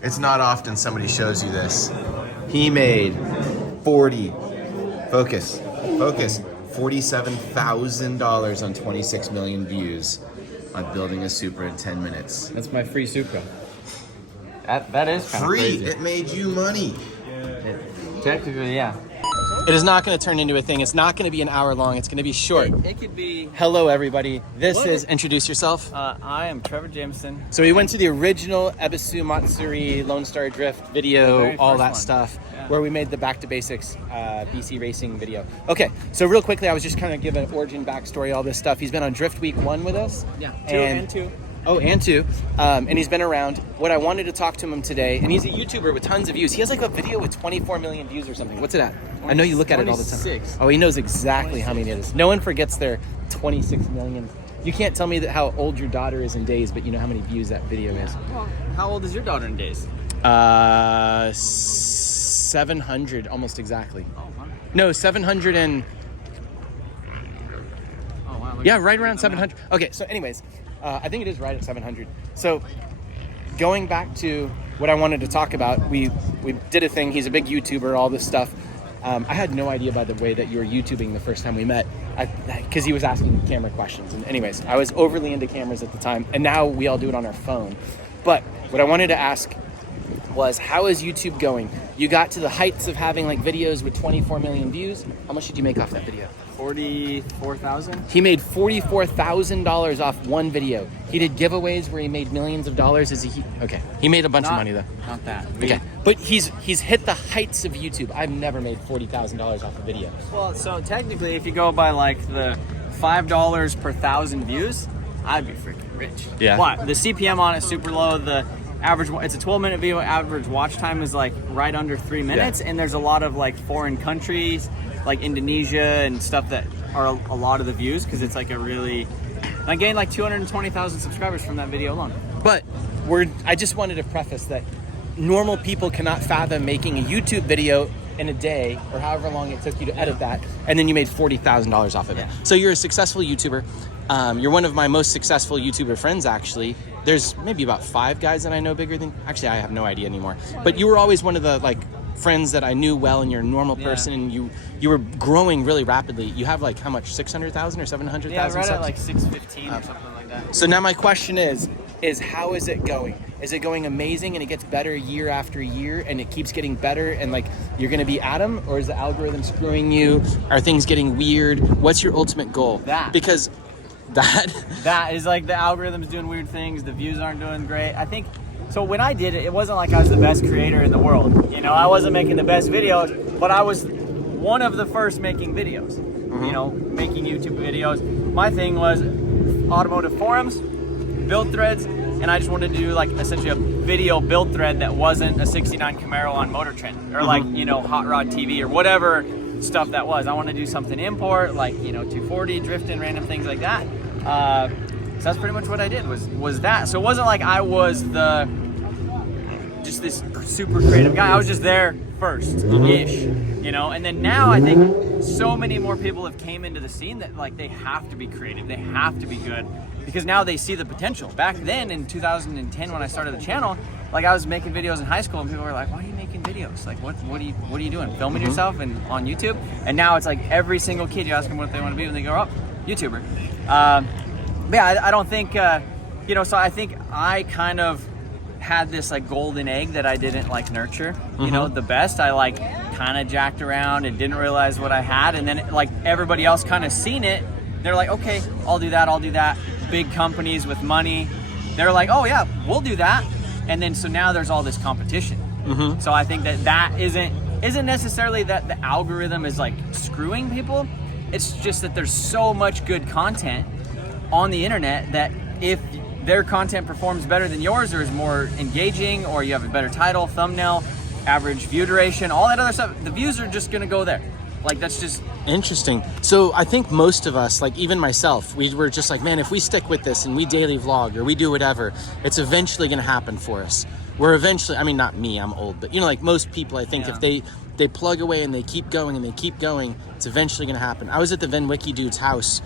It's not often somebody shows you this. He made $47,000 on 26 million views on building a Supra in 10 minutes. That's my free Supra. That is kind of Free. crazy. It made you money. Technically, yeah. It is not going to turn into a thing. It's not going to be an hour long. It's going to be short. It could be. Hello, everybody. This is Introduce Yourself. I am Trevor Jameson. So we went to the original Ebisu Matsuri Lone Star Drift video, all that stuff, where we made the Back to Basics BC Racing video. Okay, so real quickly, I was just kind of giving an origin backstory, all this stuff. He's been on Drift Week 1 with us. Yeah, two. Oh, and 2. And he's been around. What I wanted to talk to him today, and he's a YouTuber with tons of views. He has like a video with 24 million views or something. What's it at? I know you look at it all the time. 26. Oh, he knows exactly how many it is. No one forgets their 26 million. You can't tell me that how old your daughter is in days, but you know how many views that video is. Well, how old is your daughter in days? 700, almost exactly. Oh, wow. No, 700 and... Oh, wow. Yeah, right around 700. Okay, so anyways, I think it is right at 700. So going back to what I wanted to talk about, we did a thing. He's a big YouTuber, all this stuff. I had no idea, by the way, that you were YouTubing the first time we met, because he was asking camera questions. And anyways, I was overly into cameras at the time, and now we all do it on our phone. But what I wanted to ask was, how is YouTube going? You got to the heights of having like videos with 24 million views. How much did you make off that video? 44,000. He made $44,000 off one video. He did giveaways where he made millions of dollars. Okay, he made a bunch of money though. Not that. Okay, but he's hit the heights of YouTube. I've never made $40,000 off a video. Well, so technically, if you go by like the $5 per 1,000 views, I'd be freaking rich. Yeah. What? The CPM on it is super low. The average, it's a 12-minute video. Average watch time is like right under 3 minutes, and there's a lot of like foreign countries, like Indonesia and stuff that are a lot of the views because it's like a really. I gained like 220,000 subscribers from that video alone. But I just wanted to preface that normal people cannot fathom making a YouTube video in a day or however long it took you to edit that, and then you made $40,000 off of it. Yeah. So you're a successful YouTuber. You're one of my most successful YouTuber friends, actually. There's maybe about 5 guys that I know bigger than. Actually, I have no idea anymore. But you were always one of the like friends that I knew well, and you're a normal person, and you were growing really rapidly. You have like how much? 600,000 or 700,000? Yeah, right subs? at like 615 or something like that. So now my question is how is it going? Is it going amazing and it gets better year after year and it keeps getting better and like you're gonna be Adam, or is the algorithm screwing you? Are things getting weird? What's your ultimate goal? Because that is like the algorithm's doing weird things, the views aren't doing great. I think so. When I did it, it wasn't like I was the best creator in the world. You know, I wasn't making the best videos, but I was one of the first making videos. You know, making YouTube videos. My thing was automotive forums, build threads, and I just wanted to do like essentially a video build thread that wasn't a 69 Camaro on Motor Trend or like, you know, Hot Rod TV or whatever stuff that was. I want to do something import, like, you know, 240, drifting, random things like that. So that's pretty much what I did was that. So it wasn't like I was just this super creative guy. I was just there first-ish, you know? And then now I think so many more people have came into the scene that like they have to be creative, they have to be good, because now they see the potential. Back then in 2010 when I started the channel, like I was making videos in high school and people were like, why are you making videos? Like what are you doing? Filming yourself and on YouTube? And now it's like every single kid, you ask them what they want to be when they grow up, YouTuber. But yeah, I don't think, you know, so I think I kind of had this like golden egg that I didn't like nurture, you know, the best. I like kind of jacked around and didn't realize what I had. And then like everybody else kind of seen it. They're like, okay, I'll do that. Big companies with money, they're like, oh yeah, we'll do that. And then so now there's all this competition. So I think that isn't necessarily that the algorithm is like screwing people. It's just that there's so much good content on the internet that if their content performs better than yours or is more engaging, or you have a better title, thumbnail, average view duration, all that other stuff, the views are just gonna go there. Like that's just interesting. So I think most of us, like even myself, we were just like, man, if we stick with this and we daily vlog or we do whatever, it's eventually gonna happen for us. We're eventually, I mean, not me, I'm old, but you know, like most people, I think if they plug away and they keep going and they keep going, it's eventually gonna happen. I was at the Van Wiki dude's house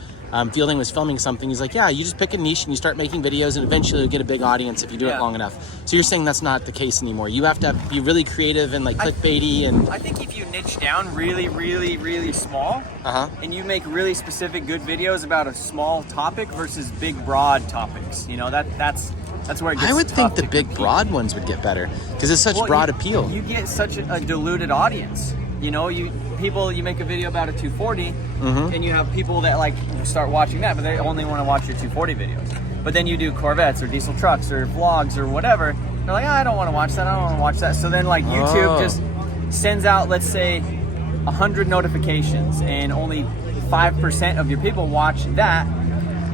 Fielding was filming something. He's like, yeah, you just pick a niche and you start making videos, and eventually you'll get a big audience if you do it long enough. So you're saying that's not the case anymore. You have to be really creative and like clickbaity. And I think if you niche down really, really, really small, and you make really specific good videos about a small topic versus big broad topics, you know, that's where it gets I would think tough the to big compete. broad ones would get better because it's such broad appeal. You get such a diluted audience. You know, you make a video about a 240, and you have people that like start watching that, but they only want to watch your 240 videos. But then you do Corvettes or diesel trucks or vlogs or whatever. They're like, I don't want to watch that. I don't want to watch that. So then like YouTube just sends out, let's say, 100 notifications, and only 5% of your people watch that.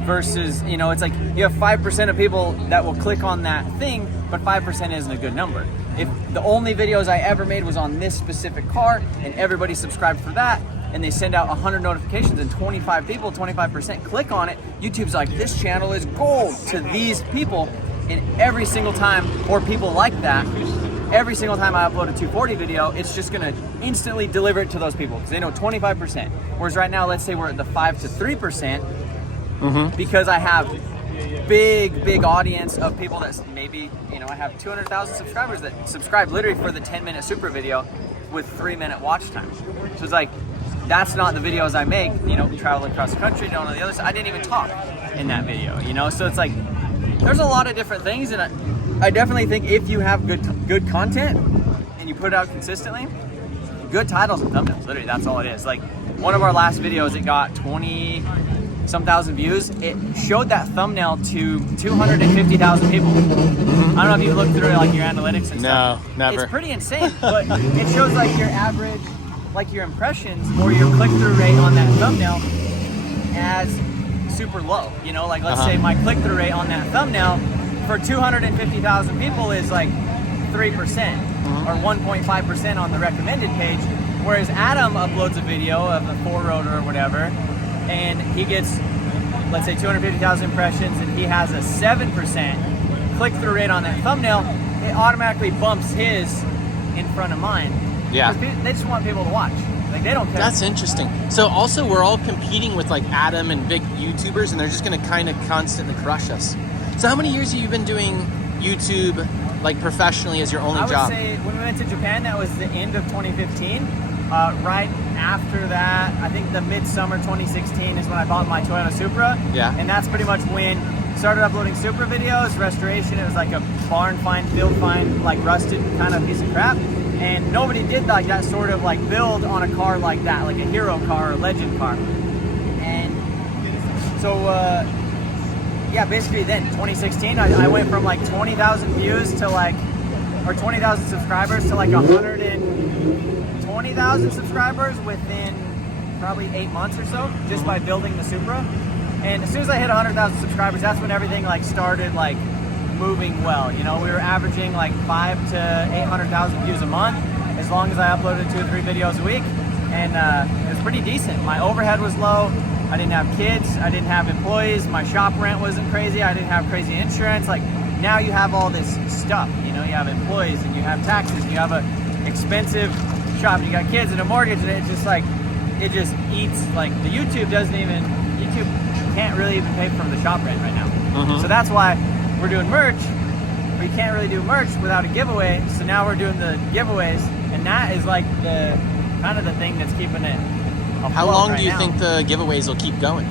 Versus, you know, it's like you have 5% of people that will click on that thing, but 5% isn't a good number. If the only videos I ever made was on this specific car and everybody subscribed for that, and they send out 100 notifications and 25 people, 25% click on it, YouTube's like, this channel is gold to these people. And every single time, or people like that, every single time I upload a 240 video, it's just gonna instantly deliver it to those people because they know 25%. Whereas right now, let's say we're at the 5 to 3%, because I have big audience of people that maybe, you know, I have 200,000 subscribers that subscribe literally for the 10-minute Supra video with 3-minute watch time. So it's like, that's not the videos I make, you know, traveling across the country, down on the other side. I didn't even talk in that video, you know? So it's like, there's a lot of different things, and I definitely think if you have good content and you put it out consistently, good titles and thumbnails, literally, that's all it is. Like, one of our last videos, it got 20-some thousand views. It showed that thumbnail to 250,000 people. I don't know if you looked through like your analytics and stuff. No, never. It's pretty insane, but it shows like your average, like your impressions or your click-through rate on that thumbnail as super low. You know, like let's say my click-through rate on that thumbnail for 250,000 people is like 3% or 1.5% on the recommended page, whereas Adam uploads a video of a 4-rotor or whatever, and he gets, let's say, 250,000 impressions, and he has a 7% click-through rate on that thumbnail, it automatically bumps his in front of mine. Yeah. Because they just want people to watch. Like, they don't care. That's interesting. So also we're all competing with like Adam and big YouTubers, and they're just going to kind of constantly crush us. So how many years have you been doing YouTube like professionally as your only job? I would say when we went to Japan, that was the end of 2015. Right after that, I think the midsummer 2016 is when I bought my Toyota Supra. Yeah. And that's pretty much when I started uploading Supra videos, restoration. It was like a barn find, field find, like rusted kind of piece of crap. And nobody did like that sort of like build on a car like that, like a hero car or legend car. And so, yeah, basically then 2016, I went from like 20,000 views to like, or 20,000 subscribers to like 120,000 subscribers within probably 8 months or so, just by building the Supra. And as soon as I hit 100,000 subscribers, that's when everything like started like moving well. You know, we were averaging like 500,000 to 800,000 views a month, as long as I uploaded 2 or 3 videos a week. And it was pretty decent. My overhead was low. I didn't have kids. I didn't have employees. My shop rent wasn't crazy. I didn't have crazy insurance. Like, now you have all this stuff. You know, you have employees and you have taxes and you have a expensive shop. You got kids and a mortgage, and it's just like, it just eats. Like, the YouTube can't really even pay for the shop rent right now. So that's why we're doing merch. We can't really do merch without a giveaway. So now we're doing the giveaways, and that is like the kind of the thing that's keeping it afloat. How long do you now. think the giveaways will keep going?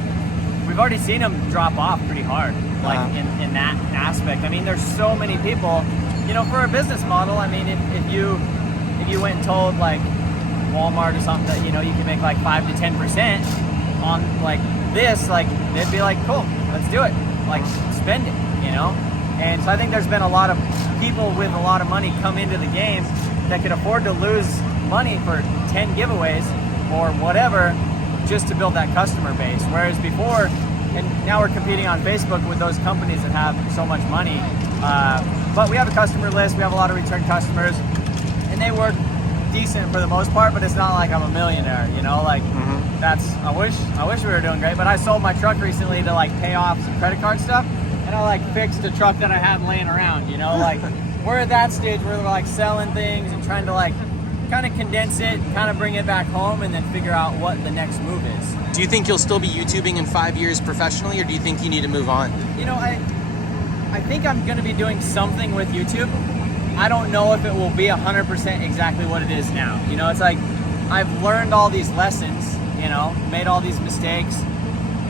We've already seen them drop off pretty hard, like in that aspect. I mean, there's so many people, you know, for a business model. I mean, if you went and told like Walmart or something that, you know, you can make like 5 to 10% on like this, like they'd be like, cool, let's do it, like spend it, you know. And so I think there's been a lot of people with a lot of money come into the game that could afford to lose money for 10 giveaways or whatever, just to build that customer base. Whereas before, and now we're competing on Facebook with those companies that have so much money. But we have a customer list, we have a lot of return customers, and they work decent for the most part, but it's not like I'm a millionaire, you know, like that's, I wish we were doing great, but I sold my truck recently to like pay off some credit card stuff, and I like fixed a truck that I had laying around, you know, like we're at that stage where we're like selling things and trying to like kind of condense it, kind of bring it back home, and then figure out what the next move is. Do you think you'll still be YouTubing in 5 years professionally, or do you think you need to move on? You know, I think I'm going to be doing something with YouTube. I don't know if it will be 100% exactly what it is now. You know, it's like I've learned all these lessons, you know, made all these mistakes,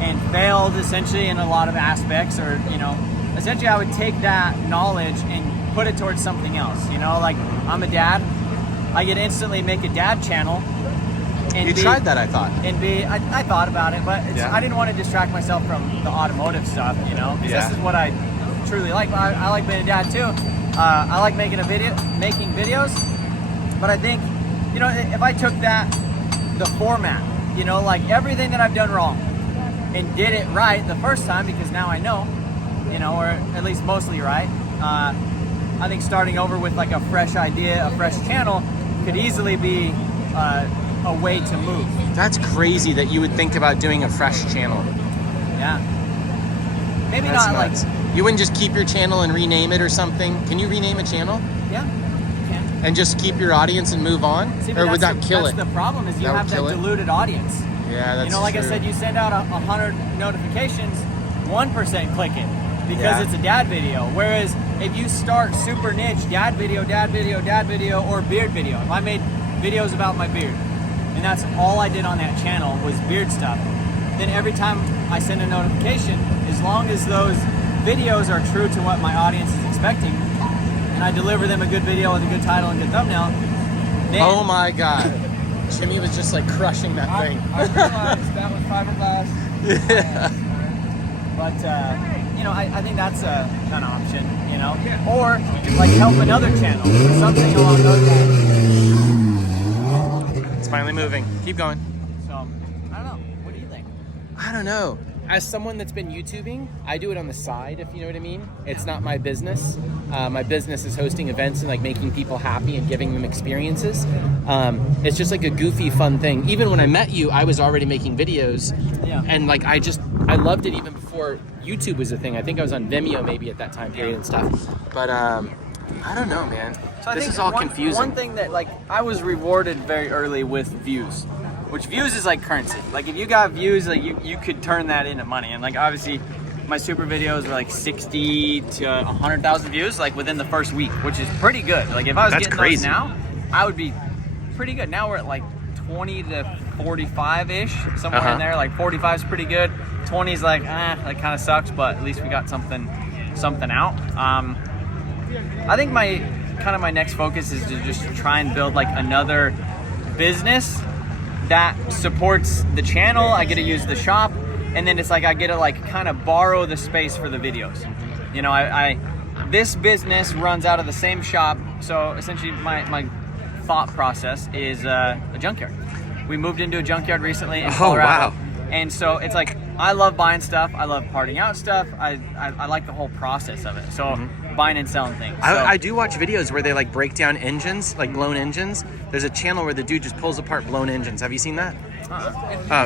and failed essentially in a lot of aspects, or, you know, essentially I would take that knowledge and put it towards something else. You know, like I'm a dad. I could instantly make a dad channel. And you tried that, I thought. I thought about it, but Yeah. I didn't want to distract myself from the automotive stuff, you know, because Yeah. this is what I truly like. I like being a dad too. I like making videos, but I think, you know, if I took the format, you know, like everything that I've done wrong, and did it right the first time, because now I know, you know, or at least mostly right. I think starting over with like a fresh idea, a fresh channel, could easily be a way to move. That's crazy that you would think about doing a fresh channel. Yeah. Maybe That's not nuts. like. You wouldn't just keep your channel and rename it or something? Can you rename a channel Yeah. You can. and just keep your audience and move on? See, but Or would that that's kill it? That's the problem, is you That would have that kill it? diluted audience. Yeah, that's You know, like true. I said, you send out 100 notifications, 1% click it because Yeah. it's a dad video. Whereas if you start super niche, dad video, or beard video. If I made videos about my beard, and that's all I did on that channel was beard stuff, then every time I send a notification, as long as those videos are true to what my audience is expecting, and I deliver them a good video with a good title and good thumbnail, then Oh my God. Jimmy was just like crushing that thing. I realized that was fiberglass. Yeah. But, you know, I think that's an option, you know? Or, like, help another channel or something along those lines. It's finally moving. Keep going. So, I don't know. What do you think? I don't know. As someone that's been YouTubing, I do it on the side, if you know what I mean. It's not my business. My business is hosting events and like making people happy and giving them experiences. It's just like a goofy, fun thing. Even when I met you, I was already making videos. Yeah. And like I loved it even before YouTube was a thing. I think I was on Vimeo maybe at that time period and stuff. But I don't know, man. So I This think is all one confusing. thing that, like, I was rewarded very early with views, which views is like currency. Like, if you got views, like you could turn that into money. And like, obviously, my Supra videos were like 60 to 100,000 views, like within the first week, which is pretty good. Like, if I was That's getting crazy. those now, I would be pretty good. Now we're at like 20 to 45-ish, somewhere in there. Like 45 is pretty good. 20 is like, that kind of sucks, but at least we got something out. I think my next focus is to just try and build like another business that supports the channel. I get to use the shop, and then it's like I get to like kind of borrow the space for the videos. You know, this business runs out of the same shop, so essentially my thought process is a junkyard. We moved into a junkyard recently in Colorado. Wow. And so it's like, I love buying stuff. I love parting out stuff. I like the whole process of it. So buying and selling things. So, I do watch videos where they like break down engines, like blown engines. There's a channel where the dude just pulls apart blown engines. Have you seen that?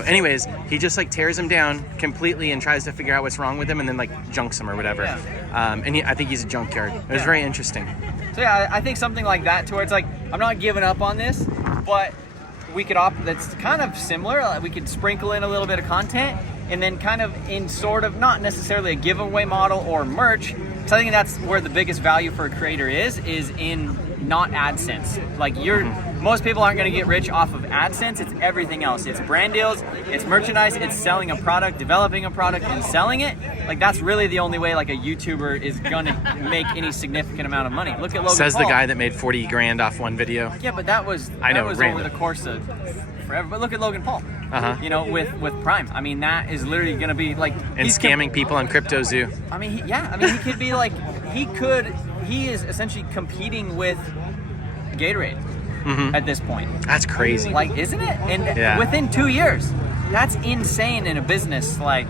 Anyways, he just like tears them down completely and tries to figure out what's wrong with them and then like junks them or whatever. Yeah. I think he's a junkyard. It was Yeah. very interesting. So yeah, I think something like that, to where it's like, I'm not giving up on this, but we could that's kind of similar. Like, we could sprinkle in a little bit of content, and then kind of in sort of not necessarily a giveaway model or merch, because I think that's where the biggest value for a creator is in not AdSense. Like, most people aren't going to get rich off of AdSense. It's everything else. It's brand deals, it's merchandise, it's selling a product, developing a product, and selling it. Like, that's really the only way like a YouTuber is going to make any significant amount of money. Look at Logan Says Paul. the guy that made 40 grand off one video. Yeah, but that was over random. the course of forever. But look at Logan Paul. Uh-huh. You know, with Prime. I mean, that is literally going to be like, And scamming people on Crypto Zoo. I mean, he could be like, he is essentially competing with Gatorade at this point. That's crazy. Like, isn't it? And Yeah. within 2 years, that's insane in a business like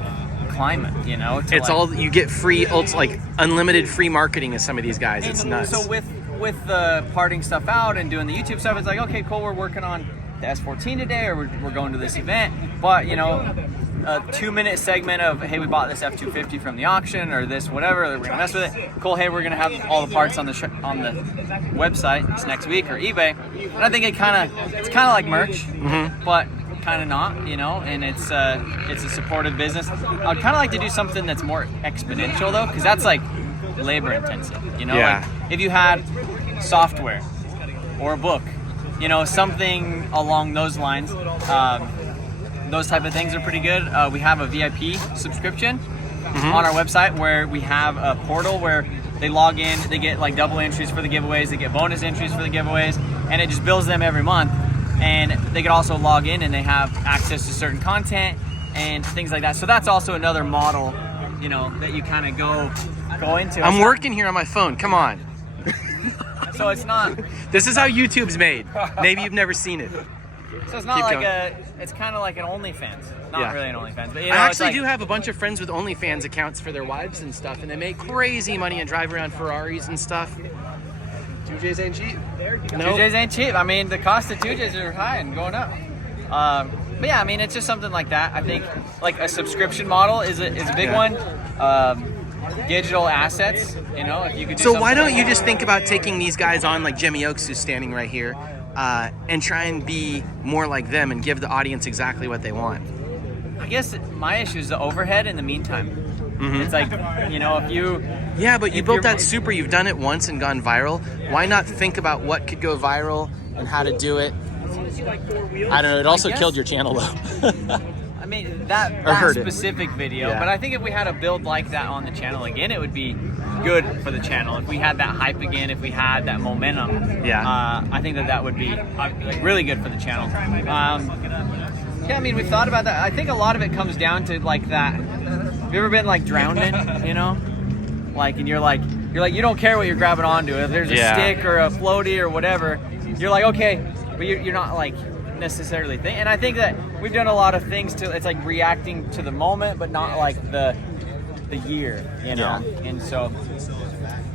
climate, you know? It's all, you get free, like unlimited free marketing of some of these guys. It's nuts. So with the parting stuff out and doing the YouTube stuff, it's like, okay, cool, we're working on the S14 today, or we're going to this event. But, you know, a 2-minute segment of, hey, we bought this F250 from the auction or this whatever, we're gonna mess with it. Cool, hey, we're gonna have all the parts on the website this next week or eBay. And I think it's kind of like merch, but kind of not, you know. And it's a supportive business. I'd kind of like to do something that's more exponential though, because that's like labor intensive, you know. Yeah. Like if you had software or a book, you know, something along those lines. Those type of things are pretty good. We have a VIP subscription on our website where we have a portal where they log in, they get like double entries for the giveaways, they get bonus entries for the giveaways, and it just bills them every month. And they can also log in and they have access to certain content and things like that. So that's also another model, you know, that you kind of go into. I'm working here on my phone. Come on. So it's not. This is how YouTube's made. Maybe you've never seen it. So it's not Keep like going. it's kind of like an OnlyFans. Not really an OnlyFans, but you know, I actually it's like, do have a bunch of friends with OnlyFans accounts for their wives and stuff, and they make crazy money and drive around Ferraris and stuff. 2Js ain't cheap. No. 2Js ain't cheap. I mean, the cost of 2Js are high and going up. But yeah, I mean, it's just something like that. I think like a subscription model is a big one. Digital assets, you know, if you could do So why something don't like you just think about taking these guys on, like Jimmy Oaks, who's standing right here, and try and be more like them and give the audience exactly what they want? I guess my issue is the overhead in the meantime. It's like, you know, if you... Yeah, but you if built you're- that Supra, you've done it once and gone viral. Why not think about what could go viral and how to do it? I don't know, it also guess- killed your channel though. I mean, that hurt it. specific video, Yeah. but I think if we had a build like that on the channel again, it would be good for the channel. If we had that hype again, if we had that momentum, I think that would be like really good for the channel. Yeah, I mean, we've thought about that. I think a lot of it comes down to like that. Have you ever been like drowned in, you know? Like, and you're like, you don't care what you're grabbing onto. If there's a stick or a floaty or whatever, you're like, okay, but you're not like necessarily thinking. And I think that we've done a lot of things to, it's like reacting to the moment, but not like the year, you know? And so,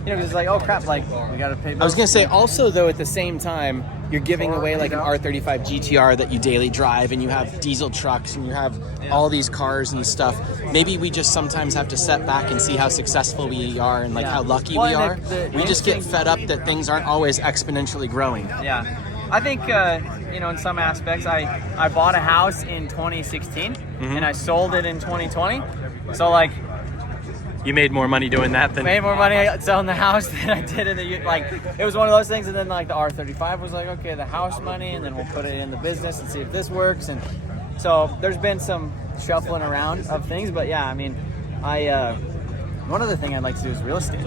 you know, it's like, oh crap, like we gotta pay bills. I was gonna say also though, at the same time, you're giving away like an R35 GTR that you daily drive, and you have diesel trucks, and you have all these cars and stuff. Maybe we just sometimes have to step back and see how successful we are and like how lucky we are. We just get fed up that things aren't always exponentially growing. Yeah, I think you know, in some aspects, I bought a house in 2016 and I sold it in 2020. So like, You made more money doing that than... made more money selling the house than I did in the, like, it was one of those things. And then like the R35 was like, okay, the house money, and then we'll put it in the business and see if this works. And so there's been some shuffling around of things, but yeah, I mean, one other thing I'd like to do is real estate,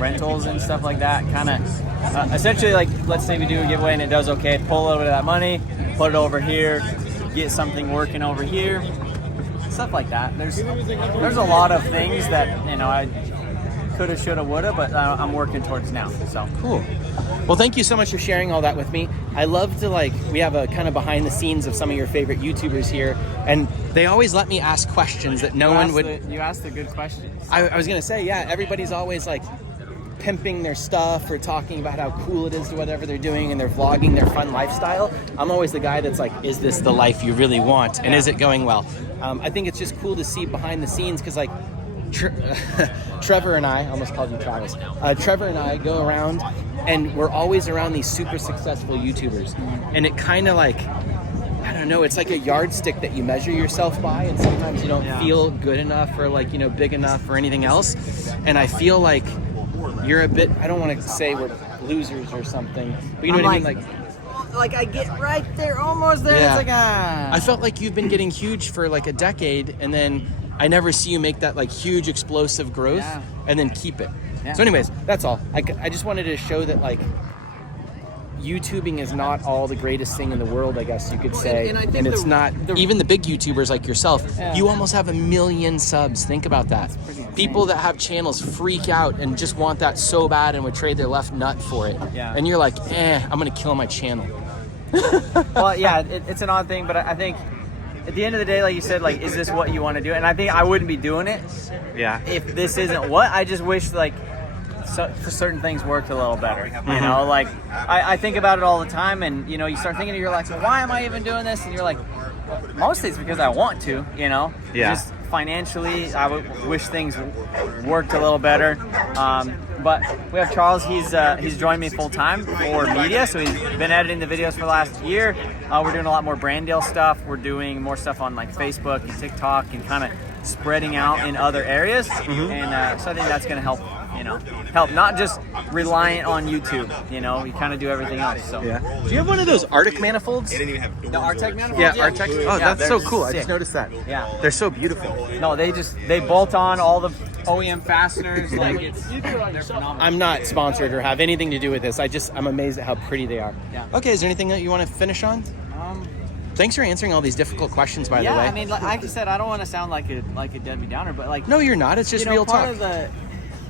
rentals and stuff like that. Kind of, essentially, like, let's say we do a giveaway and it does okay, pull a little bit of that money, put it over here, get something working over here, stuff like that. There's a lot of things that, you know, I coulda, shoulda, woulda, but I'm working towards now. So Cool. Well, thank you so much for sharing all that with me. I love to, like, we have a kind of behind the scenes of some of your favorite YouTubers here, and they always let me ask questions that no one would... You asked the good questions. I was gonna say, yeah, everybody's always like pimping their stuff or talking about how cool it is to whatever they're doing, and they're vlogging their fun lifestyle. I'm always the guy that's like, is this the life you really want, and is it going well? I think it's just cool to see behind the scenes, because like Trevor and I almost called you Travis. Trevor and I go around, and we're always around these super successful YouTubers, and it kind of like, I don't know, it's like a yardstick that you measure yourself by, and sometimes you don't feel good enough or like, you know, big enough or anything else. And I feel like you're a bit, I don't want to say we're losers or something, but you know what I mean? Like I get right there, almost there. Yeah. It's like, I felt like you've been getting huge for like a decade, and then I never see you make that like huge explosive growth and then keep it. Yeah. So anyways, that's all. I just wanted to show that like YouTubing is not all the greatest thing in the world, I guess you could say. and I think it's not, even the big YouTubers like yourself, you almost have 1 million subs. Think about that. People that have channels freak out and just want that so bad and would trade their left nut for it. Yeah. And you're like, I'm gonna kill my channel. well, yeah, it's an odd thing, but I think at the end of the day, like you said, like, is this what you want to do? And I think I wouldn't be doing it if this isn't what. I just wish like for certain things worked a little better. You know, like I think about it all the time, and you know, you start thinking, you're like, well, why am I even doing this? And you're like, mostly it's because I want to, you know. Yeah. Just financially, I would wish things worked a little better. But we have Charles. He's joined me full time for media, so he's been editing the videos for the last year. We're doing a lot more brand deal stuff. We're doing more stuff on like Facebook and TikTok, and kind of spreading out in other areas. And so I think that's going to help. You know, help not just reliant on YouTube. You know, we kind of do everything else. So Yeah. Do you have one of those Arctic manifolds? the Artec manifold. Yeah, Arctic. Oh, Yeah, that's so they're cool. I sick. just noticed that. Yeah. They're so beautiful. No, they bolt on all the OEM fasteners. Like they're phenomenal. I'm not sponsored or have anything to do with this. I'm amazed at how pretty they are. Yeah. Okay, is there anything that you want to finish on? Thanks for answering all these difficult questions, by the way. I mean, like I said, I don't want to sound like a Debbie Downer, but like No, you're not. It's just you know, real part talk. of the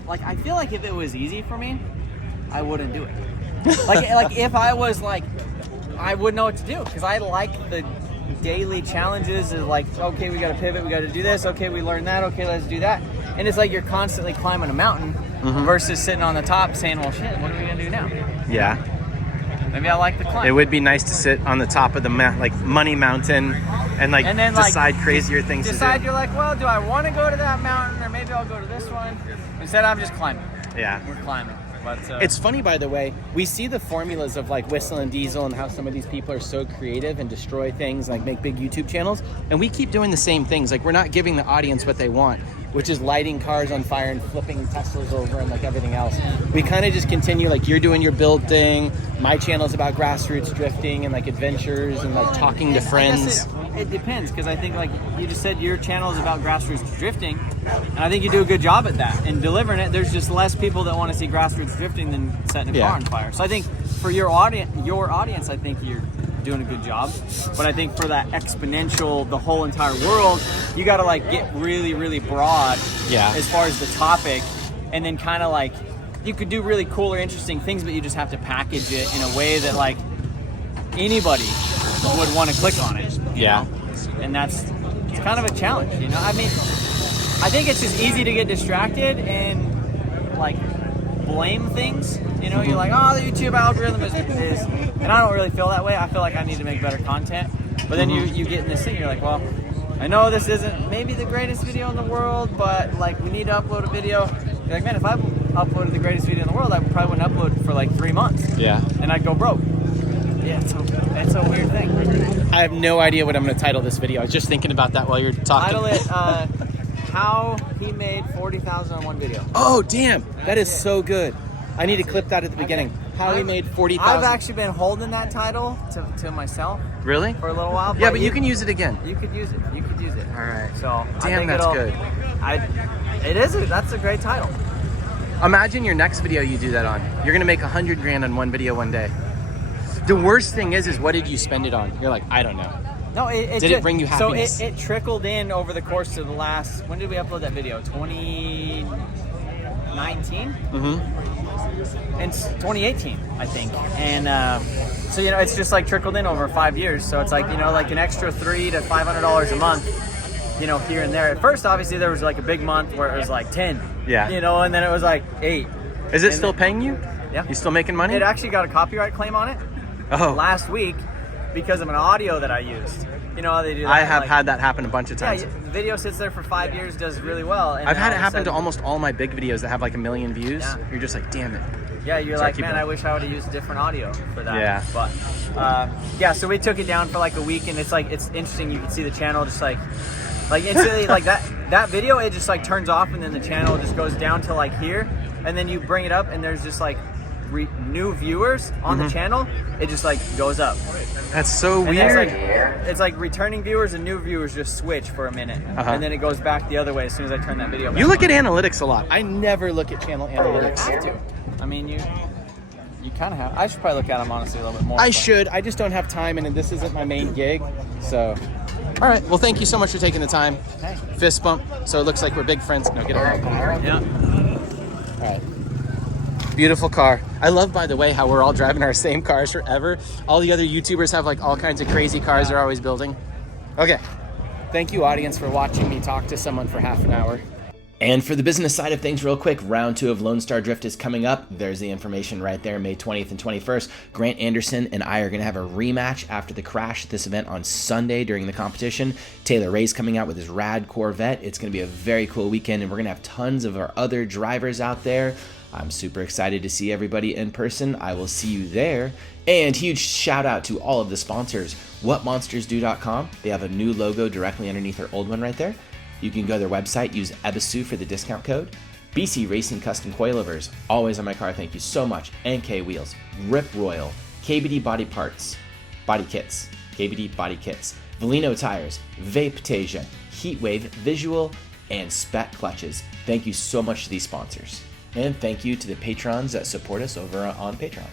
like I feel like if it was easy for me, I wouldn't do it. like if I was like, I would know what to do because I like the daily challenges of like, okay, we got to pivot, we got to do this, okay, we learned that, okay, let's do that, and it's like you're constantly climbing a mountain versus sitting on the top saying, well, shit, what are we gonna do now? Yeah. Maybe I like the climb. It would be nice to sit on the top of the money mountain and then, decide crazier things to decide do. you're like, well, do I want to go to that mountain or maybe I'll go to this one? Instead, I'm just climbing. Yeah. We're climbing. But It's funny, by the way, we see the formulas of like Whistle and Diesel and how some of these people are so creative and destroy things, like make big YouTube channels. And we keep doing the same things. Like we're not giving the audience what they want, which is lighting cars on fire and flipping Teslas over and like everything else. We kind of just continue, like you're doing your build thing. My channel is about grassroots drifting and like adventures and like talking to friends. It depends, because I think like you just said, your channel is about grassroots drifting, and I think you do a good job at that and delivering it. There's just less people that want to see grassroots drifting than setting a car on fire. So I think for your audience, I think you're doing a good job. But I think for that exponential, the whole entire world, you got to like get really, really broad as far as the topic, and then kind of like you could do really cool or interesting things, but you just have to package it in a way that like anybody would want to click on it. You know? And it's kind of a challenge, you know. I mean, I think it's just easy to get distracted and like blame things. You know, you're like, oh, the YouTube algorithm is, and I don't really feel that way. I feel like I need to make better content. But then you get in this thing, you're like, well, I know this isn't maybe the greatest video in the world, but like we need to upload a video. You're like, man, if I uploaded the greatest video in the world, I probably wouldn't upload it for like 3 months. Yeah. And I'd go broke. Yeah, it's a weird thing. I have no idea what I'm going to title this video. I was just thinking about that while you're talking. Title it, How He Made 40,000 on One Video. Oh, damn. That is so good. I need to clip that at the beginning. How he made 40,000. I've actually been holding that title to myself. Really? For a little while. Yeah, but you can use it again. You could use it. You could use it. All right. So damn, that's good. That's a great title. Imagine your next video you do that on. You're going to make $100,000 on one video one day. The worst thing is what did you spend it on? You're like, I don't know. No, did it bring you happiness? So it trickled in over the course of the last. When did we upload that video? 2019. And 2018, I think. And so you know, it's just like trickled in over 5 years. So it's like, you know, like an extra $300 to $500 a month. You know, here and there. At first, obviously, there was like a big month where it was like 10. Yeah. You know, and then it was like 8. Is it still paying you? Yeah. You still making money? It actually got a copyright claim on it. Last week because of an audio that I used. You know how they do that? I have had that happen a bunch of times. Yeah, the video sits there for 5 years, does really well. And I've had it happen to almost all my big videos that have like 1 million views. Yeah. You're just like, damn it. Yeah, you're like, man, I wish I would have used different audio for that. Yeah. But yeah, so we took it down for like a week, and it's like, it's interesting. You can see the channel just like instantly, like that video, it just like turns off, and then the channel just goes down to like here, and then you bring it up, and there's just like new viewers on the channel. It just like goes up. That's so weird. It's like returning viewers and new viewers just switch for a minute, and then it goes back the other way as soon as I turn that video back. You look at analytics a lot. I never look at channel analytics. You have to. I mean, you kind of have. I should probably look at them honestly a little bit more. I should. I just don't have time, and this isn't my main gig. So, all right. Well, thank you so much for taking the time. Hey. Fist bump. So it looks like we're big friends. No, get over. Yeah. All right. Beautiful car. I love, by the way, how we're all driving our same cars forever. All the other YouTubers have like all kinds of crazy cars they're always building. Okay. Thank you, audience, for watching me talk to someone for half an hour. And for the business side of things, real quick, round 2 of Lone Star Drift is coming up. There's the information right there, May 20th and 21st. Grant Anderson and I are going to have a rematch after the crash at this event on Sunday during the competition. Taylor Ray's coming out with his rad Corvette. It's going to be a very cool weekend, and we're going to have tons of our other drivers out there. I'm super excited to see everybody in person. I will see you there. And huge shout out to all of the sponsors. WhatMonstersDo.com. They have a new logo directly underneath their old one right there. You can go to their website, use Ebisu for the discount code. BC Racing Custom Coilovers, always on my car, thank you so much. NK Wheels, Rip Royal, KBD Body Parts, Body Kits, KBD Body Kits, Velino Tires, Vapetasia, Heatwave Visual, and Spec Clutches. Thank you so much to these sponsors. And thank you to the patrons that support us over on Patreon.